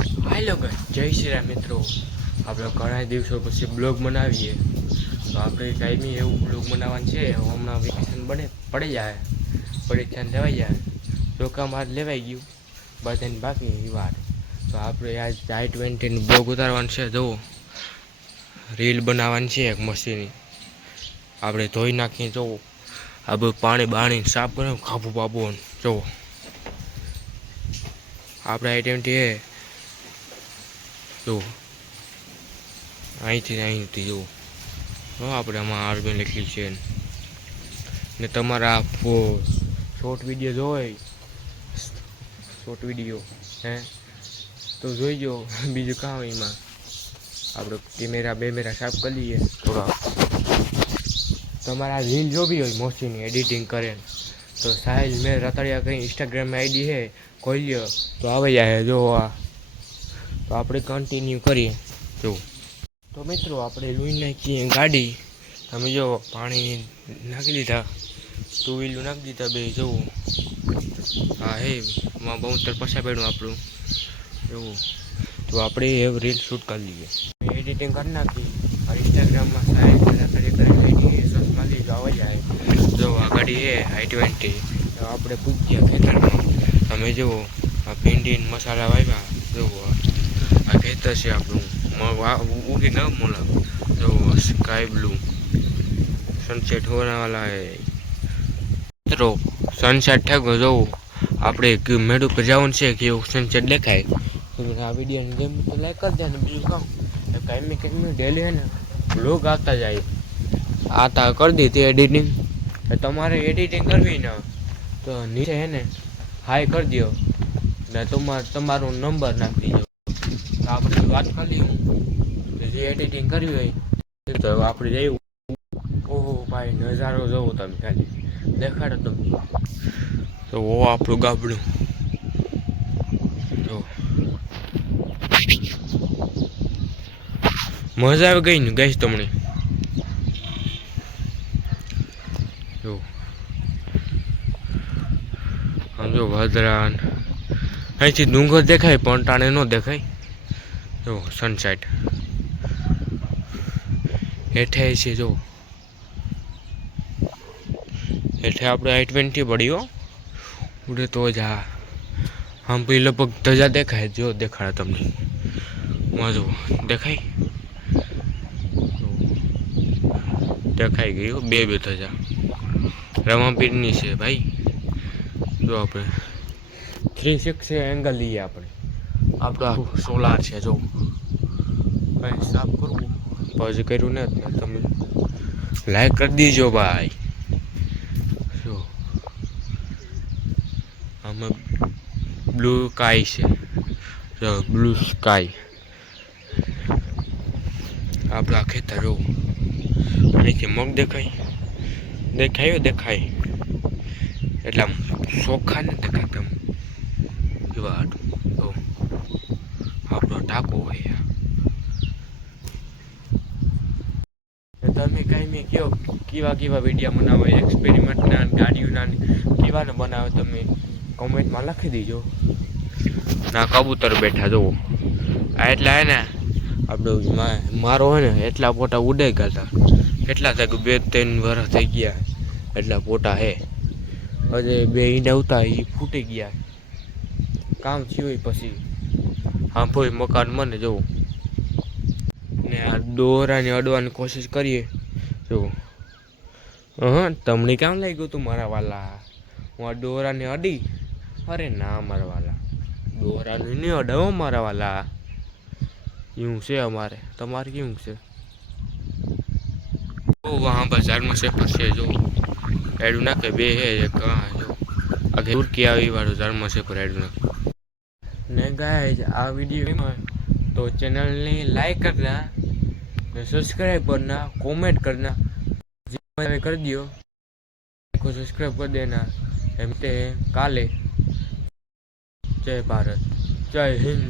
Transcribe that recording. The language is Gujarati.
હાલો ગાઈસ, જય શ્રી રામ મિત્રો. આપણે ઘણા દિવસો પછી બ્લોગ બનાવીએ તો આપણે કાયમી એવું બ્લોગ બનાવવાનું છે. હમણાં વેકેશન પડી જાય, પરીક્ષા લેવાઈ જાય, ચોકામાં લેવાઈ ગયું બધાને બાકી એ વાત. તો આપણે આજ i20 બ્લોગ ઉતારવાનું છે. જુઓ, રીલ બનાવવાની છે એક મસ્તીની. આપણે ધોઈ નાખીએ. જુઓ, આ બધું પાણી સાફ કરે, ખાબું બાબુ. જુઓ, આપણે i20 એ જુઓ, અહીંથી જુઓ. આપણે આમાં આરબી લખી છે ને. તમારા શોર્ટ વિડીયો જોઈ, શોર્ટ વિડીયો હે તો જોઈજો. બીજું કામ એમાં આપણે કેમેરા સાફ કરી લઈએ થોડા. તમારા રીલ જોવી હોય મોસીની એડિટિંગ કરે તો સાહિલ મેં રતડિયા કંઈ ઇન્સ્ટાગ્રામમાં આઈડી છે, ખોલ્યો તો આવી જાય. જો તો આપણે કન્ટિન્યુ કરીએ. જો તો મિત્રો, આપણે લૂઈ નાખીએ ગાડી. તમે જો, પાણી નાખી દીધા, ટુ વ્હીલું નાખી દીધા બે. જવું હા હે માં બહુ પછા પડ્યું આપણું. એવું તો આપણે એ રીલ શૂટ કરી લઈએ, એડિટિંગ કરી નાખી. ઇન્સ્ટાગ્રામમાં સર્ચમાં લીધો આવી જાય. જો આ ગાડી એ i20. આપણે પૂછીએ ખેતરમાં. તમે જુઓ, આ ભીંડી મસાલા વાવ્યા. જુઓ, આ ખેતર છે આપણું. ઉગી ન મોલા. જુઓ, સ્કાય બ્લુ સનસેટ હોने वाला है મિત્રો. સનસેટ થયો. જવું આપણે મેળ ઉપર જવાનું છે કે એવું સનસેટ દેખાય. આ વિડીયોની ગેમ તો લાઈક કરી દે. ને બીજું કામ કાંઈ ડેલી હે ને બ્લોગ આવતા જાય. આતા કરી દીધી એડિટિંગ. તમારે એડિટિંગ કરવી ને તો નીચે હે ને હાઈ કરી દો ને તમારો નંબર નાખી દેજો. આપણે વાત કરી જે એડિટિંગ કરવી હોય તો આપણે જઈ. ઓહો ભાઈ, નજારો જોવો તમે ખાલી, દેખાડો તમને. તો ઓ આપણું ગાબડું જો, મજા આવી ગઈ ને ગઈશ તમને. જો સમજો, વદરાન અહીંથી ડુંગર દેખાય પણ ટાણે ન દેખાય. જો સનસેટ હેઠે છે. જો હેઠે આપણે i20 પડ્યો ઉડે તો જ. હા આમ પછી લગભગ ધજા દેખાય. જો દેખાડે તમને. મજો દેખાય, દેખાઈ ગયું. બે ધજા રમાપીરની છે ભાઈ. જો આપણે 360 એંગલ લઈએ. આપણું સોલાર છે. જો કંઈ સાફ કરવું પછી કર્યું ને તમે લાઈક કરી દીજો ભાઈ. જો આમાં બ્લુ સ્કાય છે. જો બ્લુ સ્કાય. આપણા ખેતર જો અહીંથી મગ દેખાય એટલે આમ ચોખ્ખા ને દેખાતા એવા હાટું. તો આપણો ટાંકો હોય. તમે કાંઈ મેં કહો કેવા વિડીયો બનાવો, એક્સપેરિમેન્ટના, ગાડીઓના કેવાને બનાવો તમે કોમેન્ટમાં લખી દેજો. ના કબૂતર બેઠા જુઓ. આ એટલા હે ને આપણું મારો હોય ને એટલા પોટા ઉડે ગયા હતા. કેટલા થાય 2-3 વર્ષ થઈ ગયા એટલા પોટા હે. હજે 2 ઈંડા ઉતા એ ફૂટી ગયા. કામ થયું પછી હા ભાઈ મકાન મને જવું ને આ દોરાને અડવાની કોશિશ કરીએ. જો તમને કેમ લાગ્યું તું મારા વાલા? હું આ દોરાને અડી? અરે ના મારા વાલા, દોરાને નહીં અડાવો મારા વાલા. એવું છે અમારે. તમારે કેવું છે? વहाँ बाजाરમાં છે પછી જો એડું નાખે બે હે એક. જો આ ઘૂરકી આવી વાળું ઝાડમાં છે પર એડું નાખે ને. ગાઈઝ, આ વિડીયો तो चैनल ने लाइक करना, सब्सक्राइब करना, कमेंट करना, कर दियो को सब्सक्राइब कर देना. मिलते हैं काले. जय भारत, जय हिंद.